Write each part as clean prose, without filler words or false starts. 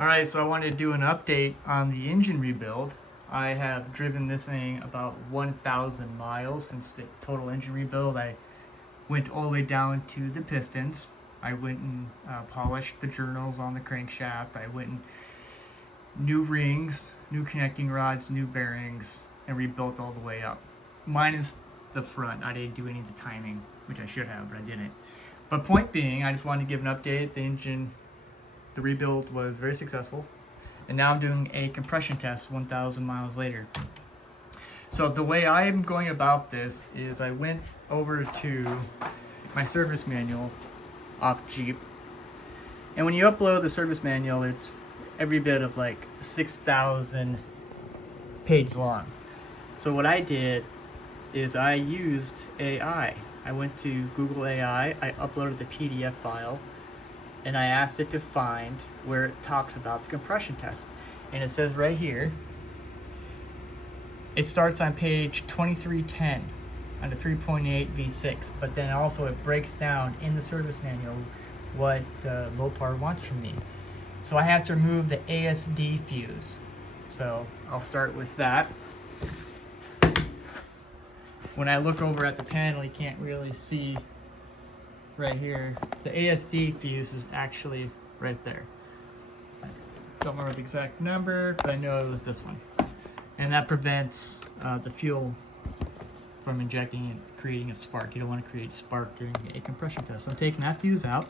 Alright, so I wanted to do an update on the engine rebuild. I have driven this thing about 1,000 miles since the total engine rebuild. I went all the way down to the pistons. I went and polished the journals on the crankshaft. I went and new rings, new connecting rods, new bearings, and rebuilt all the way up. Minus the front. I didn't do any of the timing, which I should have, but I didn't. But point being, I just wanted to give an update. The rebuild was very successful, and now I'm doing a compression test 1,000 miles later. So the way I'm going about this is I went over to my service manual off Jeep, and when you upload the service manual, it's every bit of like 6,000 pages long. So what I did is I used AI. I went to Google AI, I uploaded the PDF file, and I asked it to find where it talks about the compression test. And it says right here, it starts on page 2310 on the 3.8 V6, but then also it breaks down in the service manual what Mopar wants from me. So I have to remove the ASD fuse. So I'll start with that. When I look over at the panel, you can't really see right here. The ASD fuse is actually right there. I don't remember the exact number, but I know it was this one. And that prevents the fuel from injecting and creating a spark. You don't want to create spark during a compression test. So I'm taking that fuse out.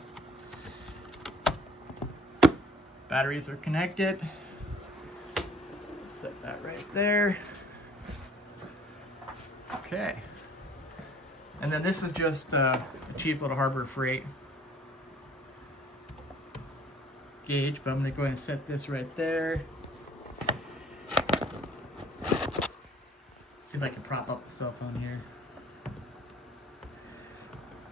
Batteries are connected. Set that right there. Okay. And then this is just a cheap little Harbor Freight gauge, but I'm going to go ahead and set this right there. See if I can prop up the cell phone here.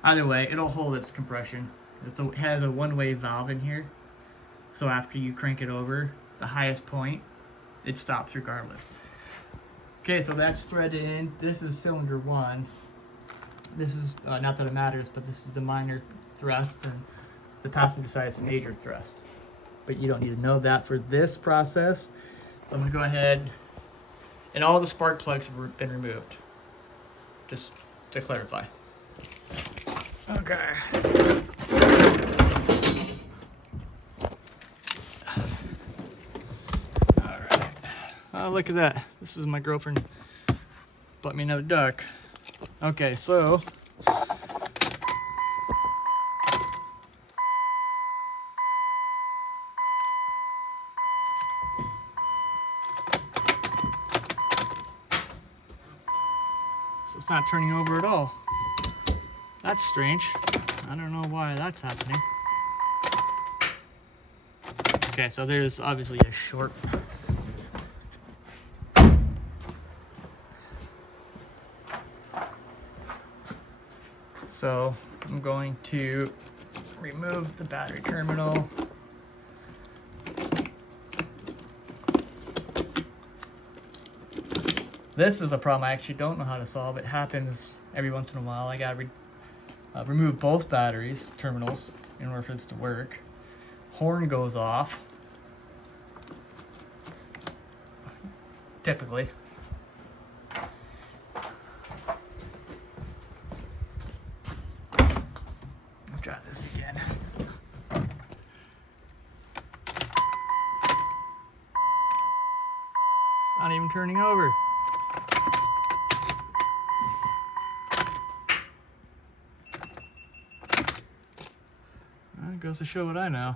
Either way, it'll hold its compression. It has a one-way valve in here, so after you crank it over the highest point, it stops regardless. Okay, so that's threaded in. This is cylinder 1. This is, not that it matters, but this is the minor thrust, and the passenger side is the major thrust. But you don't need to know that for this process. So I'm going to go ahead, and all the spark plugs have been removed, just to clarify. Okay. All right. Oh, look at that. This is my girlfriend bought me another duck. Okay, so it's not turning over at all. That's strange. I don't know why that's happening. Okay, so there's obviously a short. So I'm going to remove the battery terminal. This is a problem I actually don't know how to solve. It happens every once in a while. I gotta remove both batteries terminals in order for this to work. Horn goes off. Typically. Let's try this again. It's not even turning over. That goes to show what I know.